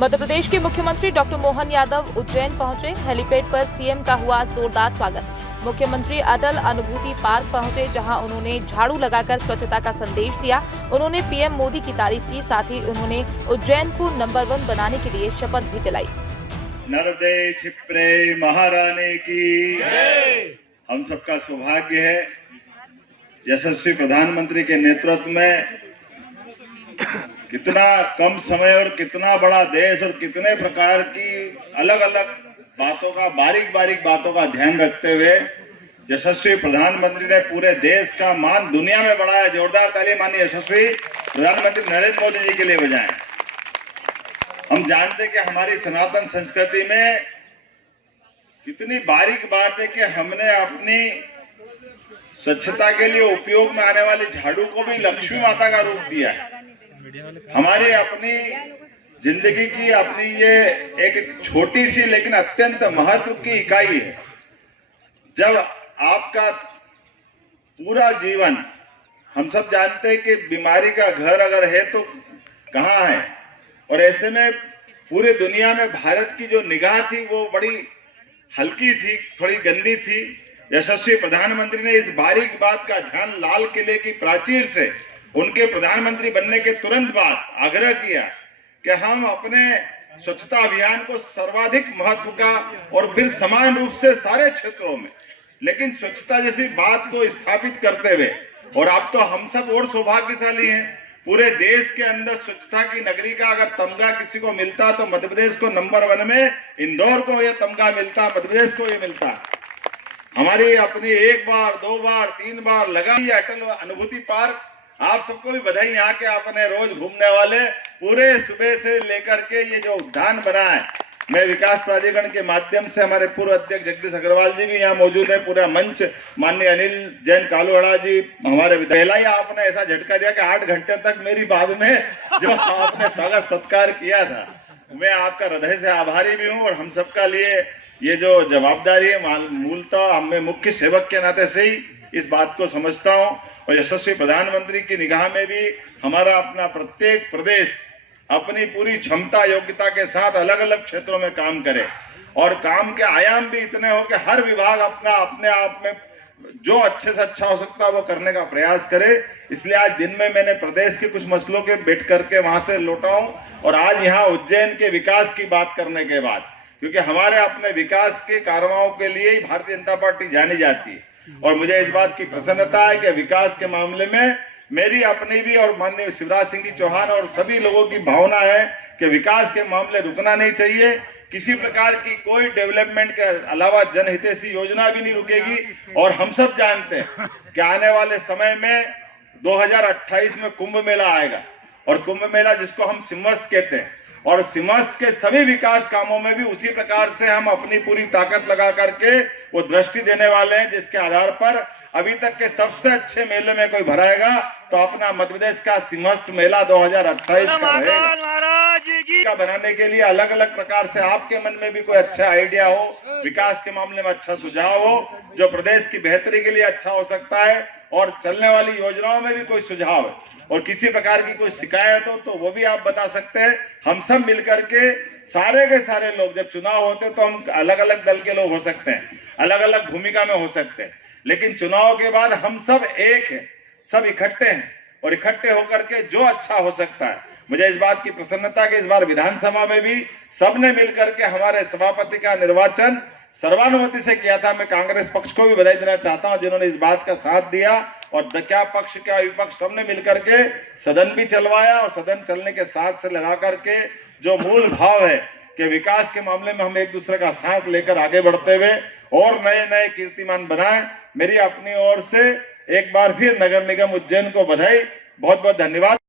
मध्य प्रदेश के मुख्यमंत्री डॉक्टर मोहन यादव उज्जैन पहुंचे। हेलीपैड पर सीएम का हुआ जोरदार स्वागत। मुख्यमंत्री अटल अनुभूति पार्क पहुंचे, जहां उन्होंने झाड़ू लगाकर स्वच्छता का संदेश दिया। उन्होंने पीएम मोदी की तारीफ की, साथ ही उन्होंने उज्जैन को नंबर 1 बनाने के लिए शपथ भी दिलाई। नर्मदे क्षिप्रे महारानी की हम सबका सौभाग्य है यशस्वी प्रधानमंत्री के नेतृत्व में कितना कम समय और कितना बड़ा देश और कितने प्रकार की अलग अलग बातों का बारीक बातों का ध्यान रखते हुए यशस्वी प्रधानमंत्री ने पूरे देश का मान दुनिया में बढ़ाया। जोरदार ताली माननीय यशस्वी प्रधानमंत्री नरेंद्र मोदी जी के लिए बजाएं। हम जानते हैं कि हमारी सनातन संस्कृति में कितनी बारीक बात है कि हमने अपनी स्वच्छता के लिए उपयोग में आने वाली झाड़ू को भी लक्ष्मी माता का रूप दिया है। हमारी अपनी जिंदगी की अपनी ये एक छोटी सी लेकिन अत्यंत महत्व की इकाई है। जब आपका पूरा जीवन, हम सब जानते हैं कि बीमारी का घर अगर है तो कहाँ है, और ऐसे में पूरी दुनिया में भारत की जो निगाह थी वो बड़ी हल्की थी, थोड़ी गंदी थी। यशस्वी प्रधानमंत्री ने इस बारीक बात का ध्यान लाल किले की प्राचीर से उनके प्रधानमंत्री बनने के तुरंत बाद आग्रह किया कि हम अपने स्वच्छता अभियान को सर्वाधिक महत्व का और फिर समान रूप से सारे क्षेत्रों में, लेकिन स्वच्छता जैसी बात को स्थापित करते हुए, और अब तो हम सब और सौभाग्यशाली हैं, पूरे देश के अंदर स्वच्छता की नगरी का अगर तमगा किसी को मिलता तो मध्य प्रदेश को नंबर 1 में, इंदौर को यह तमगा मिलता, मध्य प्रदेश को यह मिलता। हमारी अपनी 1 बार 2 बार 3 बार लगाई अटल अनुभूति पार्क। आप सबको भी बधाई, यहाँ के अपने रोज घूमने वाले पूरे सुबह से लेकर के ये जो उद्यान बना है। मैं विकास प्राधिकरण के माध्यम से हमारे पूर्व अध्यक्ष जगदीश अग्रवाल जी भी यहाँ मौजूद है, पूरा मंच माननीय अनिल जैन कालूहड़ा जी हमारे पहला ही आपने ऐसा झटका दिया कि 8 घंटे तक मेरी बाद में जो आपने स्वागत सत्कार किया था, मैं आपका हृदय से आभारी भी हूँ। और हम सबका लिए ये जो जवाबदारी है, मूलतः हमें मुख्य सेवक के नाते से ही इस बात को समझता हूँ। और यशस्वी प्रधानमंत्री की निगाह में भी हमारा अपना प्रत्येक प्रदेश अपनी पूरी क्षमता योग्यता के साथ अलग अलग क्षेत्रों में काम करे, और काम के आयाम भी इतने हो कि हर विभाग अपने आप में जो अच्छे से अच्छा हो सकता है वो करने का प्रयास करे। इसलिए आज दिन में मैंने प्रदेश के कुछ मसलों के बैठ करके वहां से लौटा हूं, और आज यहाँ उज्जैन के विकास की बात करने के बाद, क्योंकि हमारे अपने विकास के कार्यों के लिए ही भारतीय जनता पार्टी जानी जाती है, और मुझे इस बात की प्रसन्नता है कि विकास के मामले में मेरी अपनी भी और माननीय शिवराज सिंह जी चौहान और सभी लोगों की भावना है कि विकास के मामले रुकना नहीं चाहिए। किसी प्रकार की कोई डेवलपमेंट के अलावा जनहितैषी योजना भी नहीं रुकेगी। और हम सब जानते हैं कि आने वाले समय में 2028 में कुंभ मेला आएगा, और कुंभ मेला जिसको हम सिम्मस्त कहते हैं, और सिम्मस्त के सभी विकास कामों में भी उसी प्रकार से हम अपनी पूरी ताकत लगा करके वो दृष्टि देने वाले हैं, जिसके आधार पर अभी तक के सबसे अच्छे मेले में कोई भराएगा तो अपना मध्य प्रदेश का सिम्मस्त मेला 2028 का रहेगा। बनाने के लिए अलग अलग प्रकार से आपके मन में भी कोई अच्छा आइडिया हो, विकास के मामले में अच्छा सुझाव हो, जो प्रदेश की बेहतरी के लिए अच्छा हो सकता है, और चलने वाली योजनाओं में भी कोई सुझाव है और किसी प्रकार की कोई शिकायत हो तो वो भी आप बता सकते हैं। हम सब मिलकर के सारे के सारे लोग, जब चुनाव होते तो हम अलग अलग दल के लोग हो सकते हैं, अलग अलग भूमिका में हो सकते हैं, लेकिन चुनाव के बाद हम सब एक हैं, सब इकट्ठे हैं, और इकट्ठे होकर के जो अच्छा हो सकता है। मुझे इस बात की प्रसन्नता कि इस बार विधानसभा में भी सबने मिलकर के हमारे सभापति का निर्वाचन सर्वानुमति से किया था। मैं कांग्रेस पक्ष को भी बधाई देना चाहता हूं जिन्होंने इस बात का साथ दिया, और क्या पक्ष क्या विपक्ष सबने मिलकर के सदन भी चलवाया, और सदन चलने के साथ से लगा करके जो मूल भाव है कि विकास के मामले में हम एक दूसरे का साथ लेकर आगे बढ़ते हुए और नए नए कीर्तिमान बनाएं। मेरी अपनी ओर से एक बार फिर नगर निगम उज्जैन को बधाई, बहुत बहुत धन्यवाद।